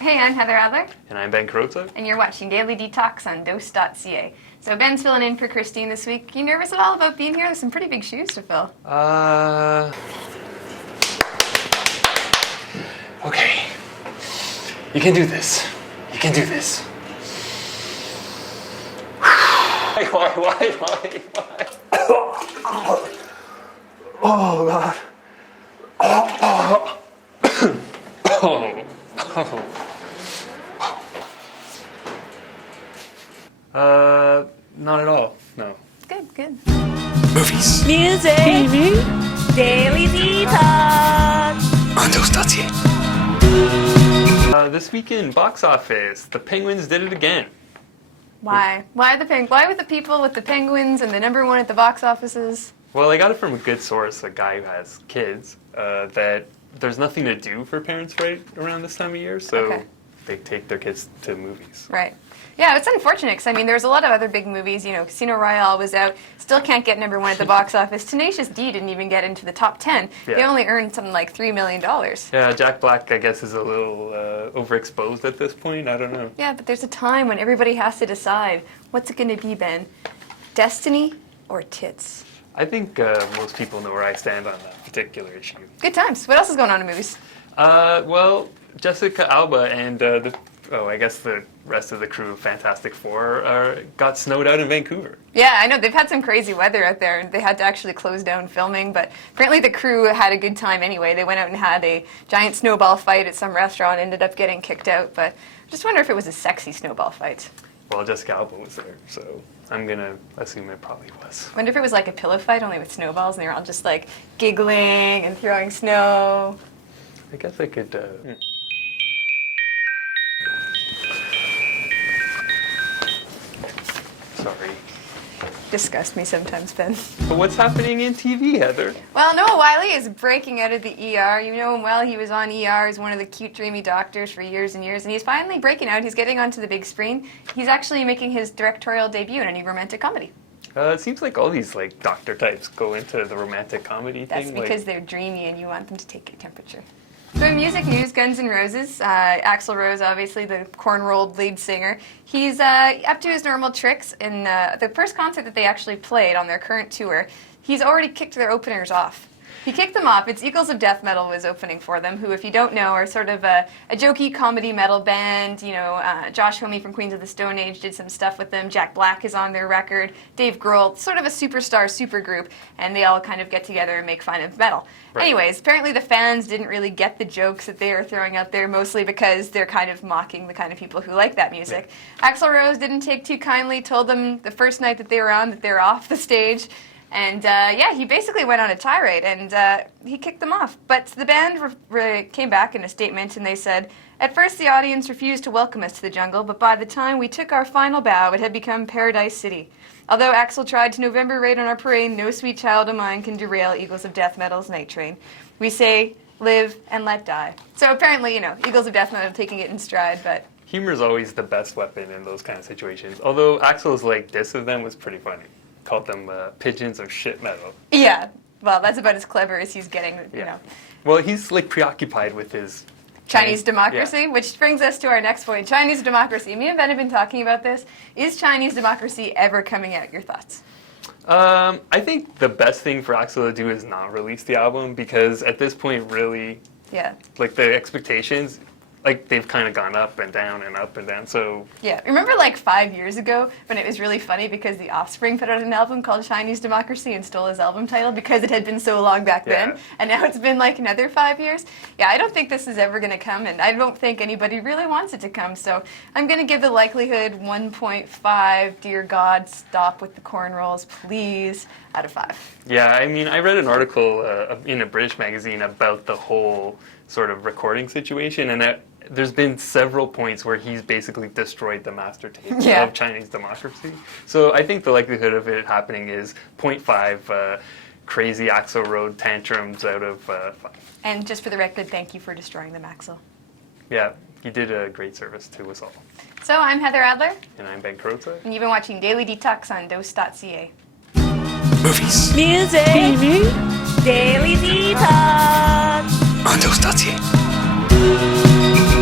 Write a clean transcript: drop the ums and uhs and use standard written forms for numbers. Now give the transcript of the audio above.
Hey, I'm Heather Adler. And I'm Ben Carrozza. And you're watching Daily Detox on Dose.ca. So Ben's filling in for Christine this week. You nervous at all about being here? There's some pretty big shoes to fill. Okay. You can do this. You can do this. Why? Oh, God. Not at all. No. Good. Movies. Music. TV. Daily Detox. On Dose.ca. This weekend, box office. The Penguins did it again. Why? Why with the people with the Penguins and the number one at the box offices? Well, I got it from a good source, a guy who has kids, that there's nothing to do for parents right around this time of year, so they take their kids to movies. Right. Yeah, it's unfortunate because, I mean, there's a lot of other big movies. You know, Casino Royale was out, still can't get number one at the box office. Tenacious D didn't even get into the top 10. Yeah. They only earned something like $3 million. Yeah, Jack Black, I guess, is a little overexposed at this point. I don't know. Yeah, but there's a time when everybody has to decide, what's it going to be, Ben? Destiny or tits? I think most people know where I stand on that particular issue. Good times. What else is going on in movies? Well, Jessica Alba and the rest of the crew of Fantastic Four got snowed out in Vancouver. Yeah, I know. They've had some crazy weather out there, and they had to actually close down filming, but apparently the crew had a good time anyway. They went out and had a giant snowball fight at some restaurant, ended up getting kicked out, but I just wonder if it was a sexy snowball fight. Well, Jessica Alba was there, so I'm going to assume it probably was. I wonder if it was like a pillow fight, only with snowballs, and they were all just like giggling and throwing snow. I guess I could... Sorry. Disgust me sometimes, Ben. But what's happening in TV, Heather? Well, Noah Wylie is breaking out of the ER. You know him well. He was on ER as one of the cute, dreamy doctors for years and years, and he's finally breaking out. He's getting onto the big screen. He's actually making his directorial debut in a new romantic comedy. It seems like all these doctor types go into the romantic comedy thing. That's because they're dreamy and you want them to take your temperature. So in music news, Guns N' Roses, Axl Rose, obviously the corn-rolled lead singer, he's up to his normal tricks. In the first concert that they actually played on their current tour, he's already kicked their openers off. He kicked them off. It's Eagles of Death Metal was opening for them, who, if you don't know, are sort of a jokey comedy metal band. You know, Josh Homme from Queens of the Stone Age did some stuff with them. Jack Black is on their record. Dave Grohl, sort of a superstar supergroup, and they all kind of get together and make fun of metal. Right. Anyways, apparently the fans didn't really get the jokes that they are throwing out there, mostly because they're kind of mocking the kind of people who like that music. Yeah. Axl Rose didn't take too kindly, told them the first night that they were on that they're off the stage. And, he basically went on a tirade, and he kicked them off. But the band came back in a statement, and they said, "At first the audience refused to welcome us to the jungle, but by the time we took our final bow, it had become Paradise City. Although Axl tried to November raid on our parade, no sweet child of mine can derail Eagles of Death Metal's night train. We say, live and let die." So apparently, Eagles of Death Metal taking it in stride, but... Humor's always the best weapon in those kind of situations. Although Axl's, diss of them was pretty funny. Called them pigeons of shit metal. Yeah, well, that's about as clever as he's getting, you know. Well, he's preoccupied with his Chinese democracy, which brings us to our next point, Chinese democracy. Me and Ben have been talking about this. Is Chinese democracy ever coming out? Your thoughts? I think the best thing for Axl to do is not release the album, because at this point, really, the expectations... they've kind of gone up and down and up and down, so... Yeah, remember 5 years ago when it was really funny because The Offspring put out an album called Chinese Democracy and stole his album title because it had been so long back then, and now it's been another 5 years? Yeah, I don't think this is ever going to come, and I don't think anybody really wants it to come, so I'm going to give the likelihood 1.5, dear God, stop with the corn rolls, please, out of 5. Yeah, I mean, I read an article in a British magazine about the whole sort of recording situation, and there's been several points where he's basically destroyed the master tape of Chinese democracy. So I think the likelihood of it happening is 0.5 crazy Axl Rose tantrums out of 5. And just for the record, thank you for destroying them, Axl. Yeah, you did a great service to us all. So I'm Heather Adler. And I'm Ben Carrozza. And you've been watching Daily Detox on Dose.ca. Movies. Music. TV. Daily Detox. On Dose.ca.